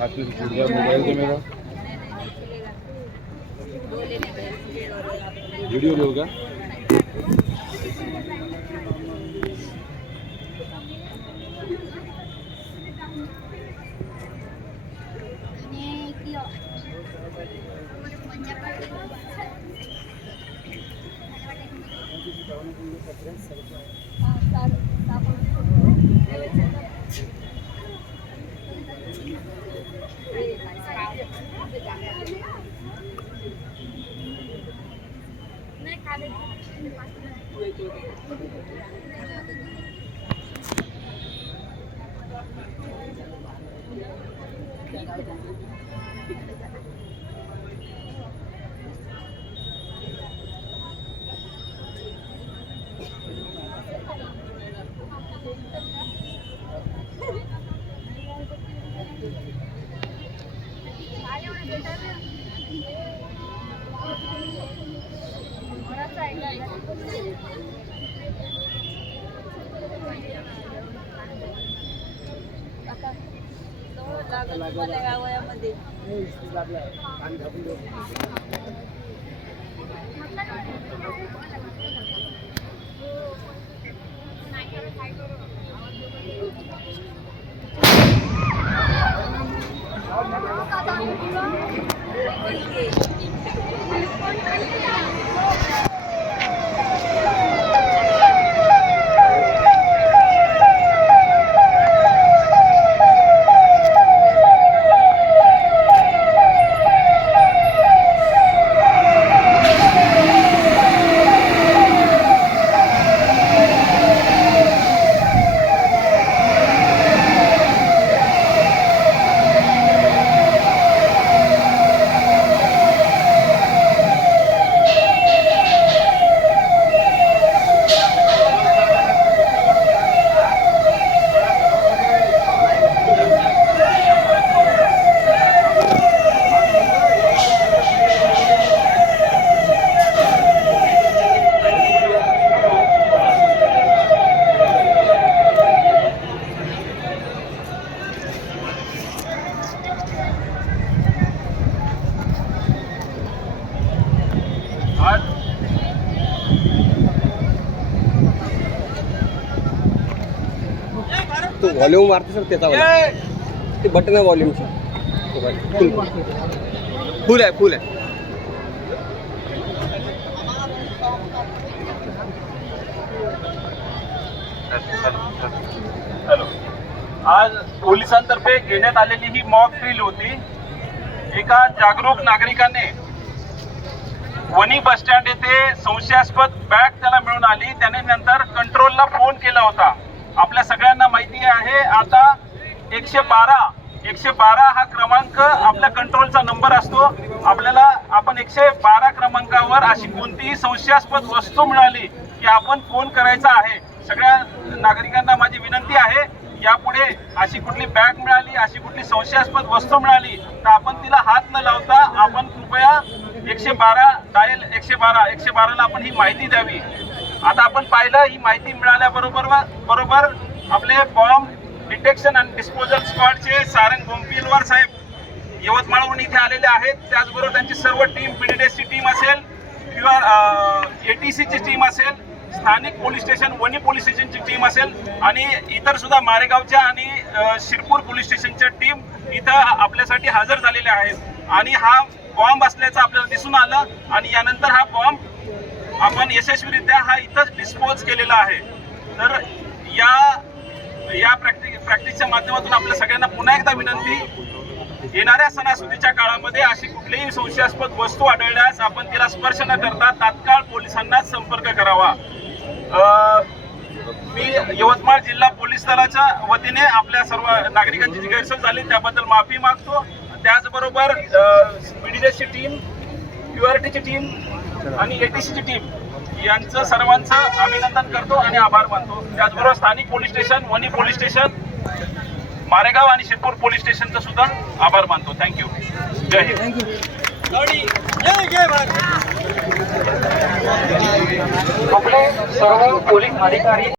आपकी मोबाइल तो मेरा वीडियो भी होगा। तो वॉल्यूम मारते सर त्याचा ते बटन आहे वॉल्यूमचं फुल आहे फुल आहे. हॅलो, आज पोलिसांतर्फे घेण्यात आलेली ही मॉक ड्रिल होती. एका जागरूक नागरिकाने वणी बस स्टँड येथे संशयास्पद बॅग त्याला मिळून आली. त्याने नंतर कंट्रोलला फोन केला होता. आपल्या सगळ्यांना माहिती आहे आता 112 हा क्रमांक आपल्या कंट्रोलचा नंबर असतो. आपण 112 क्रमांकावर अशी कोणतीही संशयास्पद वस्तू मिळाली की आपण फोन करायचा आहे. सगळ्या नागरिकांना माझी विनंती आहे, यापुढे अशी कुठली बॅग मिळाली, अशी कुठली संशयास्पद वस्तू मिळाली तर आपण तिला हात न लावता आपण कृपया 112ला आपण ही माहिती द्यावी. आता आपण पाहिलं, ही माहिती मिळाल्याबरोबर आपले बॉम्ब डिटेक्शन आणि डिस्पोजल स्क्वॉडचे सारंग बोंपिलवार साहेब यवतमाळहून इथे आलेले आहेत. त्याचबरोबर त्यांची सर्व टीम, बीडीडीएसची टीम असेल किंवा एटीसीची टीम असेल, स्थानिक police station Wani police स्टेशनची team असेल आणि इतर सुद्धा मारेगावच्या आणि शिरपूर पोलीस स्टेशनच्या टीम इथं आपल्यासाठी हजर झालेल्या आहेत. आणि हा बॉम्ब असल्याचं आपल्याला दिसून आलं आणि यानंतर हा बॉम्ब आपण यशस्वीरित्या हा इथंच डिस्पोज केलेला आहे. तर या प्रॅक्टिसच्या माध्यमातून आपल्या सगळ्यांना पुन्हा एकदा विनंती, येणाऱ्या सणासुदीच्या काळामध्ये अशी कुठलीही संशयास्पद वस्तू आढळल्यास आपण तिला स्पर्श न करता तात्काळ पोलिसांना संपर्क करावा. मी यवतमाळ जिल्हा पोलीस दलाच्या वतीने आपल्या सर्व नागरिकांची जी गैरसोय झाली त्याबद्दल माफी मागतो. त्याचबरोबर बीडीडीएसची टीम, प्युअरिटीची टीम आणि एटीसीची टीम यांचं सर्वांचं अभिनंदन करतो आणि आभार मानतो. त्याचबरोबर स्थानिक police station, Wani police station, Maregaon आणि शिरपूर पोलीस स्टेशनचं सुद्धा आभार मानतो. थँक्यू. जय हिंद. आपले सर्व पोलीस अधिकारी